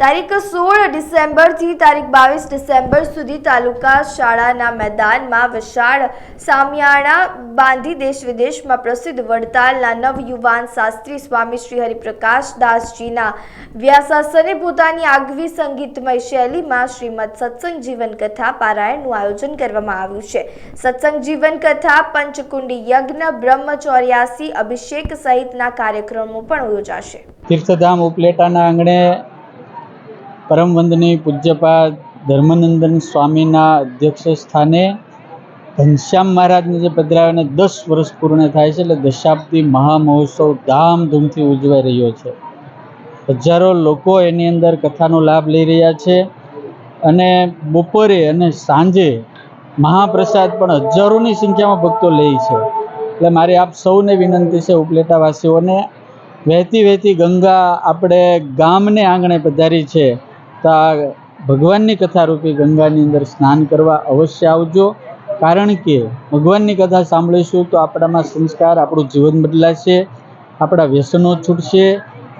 તારીખ 16 ડિસેમ્બરથી તારીખ 22 ડિસેમ્બર સુધી તાલુકા શાળાના મેદાનમાં વિશાળ સામિયાણા બાંધી દેશ વિદેશમાં પ્રસિદ્ધ વડતાલના નવયુવાન શાસ્ત્રી સ્વામી શ્રી હરિપ્રકાશ દાસજીના વ્યાસાસને પોતાની આગવી સંગીતમય શૈલીમાં શ્રીમદ સત્સંગ જીવન કથા પારાયણનું આયોજન કરવામાં આવ્યું છે। સત્સંગ જીવન કથા, પંચકુંડી યજ્ઞ, બ્રહ્મચૌર્યાસી અભિષેક સહિતના કાર્યક્રમો પણ યોજાશે। तीर्थधाम उपलेटाना आंगणे परम वंदनीय पूज्यपाद धर्मनंदन स्वामीना अध्यक्ष स्थाने घनश्याम महाराज ने पधराव्याने 10 वर्ष पूर्ण थाय छे। એટલે દશાબ્દી મહામહોત્સવ ધામધૂમથી ઉજવાઈ રહ્યો છે। હજારો લોકો એની અંદર કથાનો લાભ લઈ રહ્યા છે અને બપોરે અને સાંજે મહાપ્રસાદ પણ હજારોની સંખ્યામાં ભક્તો લે છે। એટલે મારી આપ સૌને વિનંતી છે, ઉપલેટાવાસીઓને, વહેતી ગંગા આપણે ગામને આંગણે પધારી છે તો આ ભગવાનની કથારૂપી ગંગાની અંદર સ્નાન કરવા અવશ્ય આવજો। કારણ કે ભગવાનની કથા સાંભળીશું તો આપણામાં સંસ્કાર, આપણું જીવન બદલાશે, આપણા વ્યસનો છૂટશે,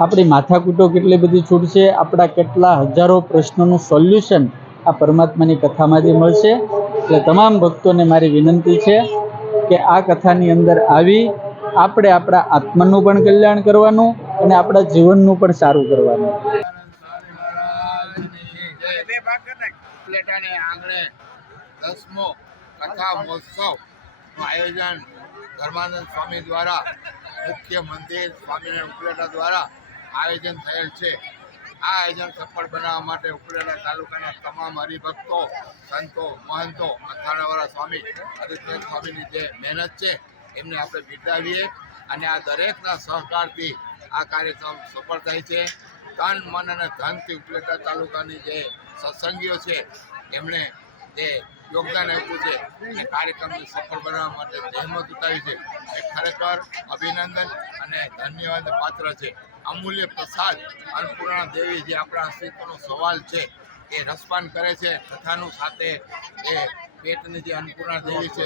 આપણી માથાકૂટો કેટલી બધી છૂટશે, આપણા કેટલા હજારો પ્રશ્નોનું સોલ્યુશન આ પરમાત્માની કથામાંથી મળશે। એટલે તમામ ભક્તોને મારી વિનંતી છે કે આ કથાની અંદર આવી આપણે આપણા આત્માનું પણ કલ્યાણ કરવાનું અને આપણા જીવનનું પણ સારું કરવાનું। ઉપલેટાને આંગણે 10મો કથા મહોત્સવનું આયોજન ધર્માનંદ સ્વામી દ્વારા મુખ્ય મંદિર સ્વામિનારાયણ ઉપલેટા દ્વારા આયોજન થયેલ છે। આ આયોજન સફળ બનાવવા માટે ઉપલેટા તાલુકાના તમામ હરિભક્તો, સંતો, મહંતો, અથાણાવાળા સ્વામી હરિપ્રકાશ સ્વામીની જે મહેનત છે એમને આપણે બિરદાવીએ અને આ દરેકના સહકારથી આ કાર્યક્રમ સફળ થાય છે। તન, મન અને ધનથી ઉપલેટા તાલુકાની જે સત્સંગીઓ છે એમણે જે યોગદાન આપ્યું છે એ કાર્યક્રમને સફળ બનાવવા માટે જહેમત ઉઠાવી છે એ ખરેખર અભિનંદન અને ધન્યવાદ પાત્ર છે। અમૂલ્ય પ્રસાદ અન્નપૂર્ણા દેવી જે આપણા અસ્તિત્વનો સવાલ છે એ રસપાન કરે છે કથાનું, સાથે એ પેટની જે અન્નપૂર્ણા દેવી છે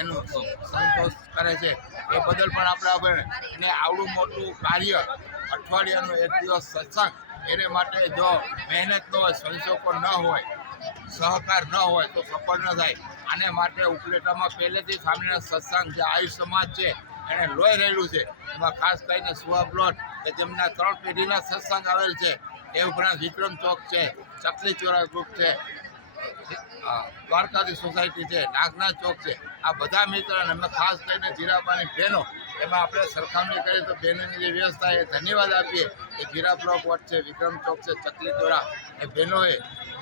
એનું સંતોષ કરે છે એ બદલ પણ આપણે અને આવડું મોટું કાર્ય, અઠવાડિયાનો એક દિવસ સત્સંગ, એને માટે જો મહેનત ન હોય, સંશોકો ન હોય, સહકાર ન હોય તો સફળ ન થાય। આને માટે ઉપલેટામાં પહેલેથી સ્વામિનારાયણ સત્સંગ જે આયુષ સમાજ છે એને લોહી રહેલું છે। એમાં ખાસ કરીને સુવા પ્લોટ કે જેમના 3 પેઢીના સત્સંગ આવેલ છે, એ ઉપરાંત વિક્રમ ચોક છે, ચકલી ચોરા ગ્રુપ છે, દ્વારકાધી સોસાયટી છે, નાગનાથ ચોક છે, આ બધા મિત્રો અને અમે ખાસ કરીને જીરાપાની બહેનો, એમાં આપણે સરખામણી કરીએ તો બહેનોની જે વ્યવસ્થા એ ધન્યવાદ આપીએ કે જીરા પ્લોટ છે, વિક્રમ ચોક છે, ચકલી ચોરા, એ બહેનોએ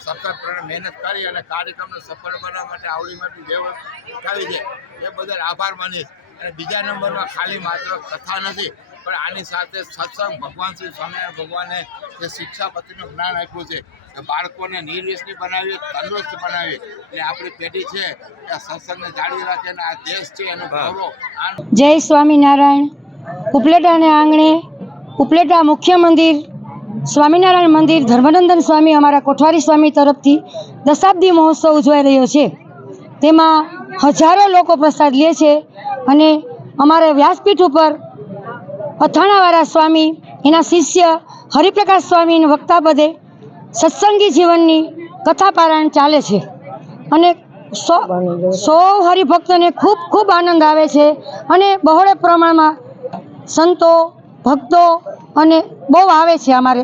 સખત મહેનત કરી અને કાર્યક્રમને સફળ બનાવવા માટે આવડી મોટી વ્યવસ્થા ઉઠાવી છે એ બદલ આભાર માનીશ। અને બીજા નંબરમાં ખાલી માત્ર કથા નથી પણ આની સાથે સત્સંગ, ભગવાન શ્રી સ્વામિનારાયણ ભગવાને જે શિક્ષાપતિનું જ્ઞાન આપ્યું છે કે બાળકોને નિર્વ્યસની બનાવીએ, તંદુરસ્ત બનાવીએ, એટલે આપણી પેઢી છે કે સત્સંગને જાળવી રાખે અને આ દેશ છે એનું ગૌરવ। જય સ્વામિનારાયણ। ઉપલેટાને આંગણે ઉપલેટા મુખ્ય મંદિર સ્વામિનારાયણ મંદિર ધર્મનંદન સ્વામી અમારા કોઠારી સ્વામી તરફથી દશાબ્દી મહોત્સવ ઉજવાઈ રહ્યો છે। તેમાં હજારો લોકો પ્રસાદ લે છે અને અમારે વ્યાસપીઠ ઉપર અથાણાવાળા સ્વામી, એના શિષ્ય હરિપ્રકાશ સ્વામીના વક્તાપદે સત્સંગી જીવનની કથા પારાયણ ચાલે છે અને સૌ હરિભક્તોને ખૂબ આનંદ આવે છે અને બહોળે પ્રમાણમાં સંતો, ભક્તો અને બહુ આવે છે અમારે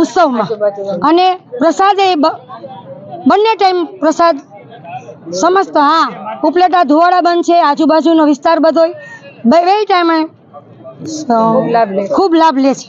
ઉત્સવમાં। અને પ્રસાદ એ બંને ટાઈમ પ્રસાદ સમસ્ત, હા, ઉપલેટા ધુવાડા બંધ છે, આજુબાજુનો વિસ્તાર બધો બે ટાઈમે ખૂબ લાભ લે છે।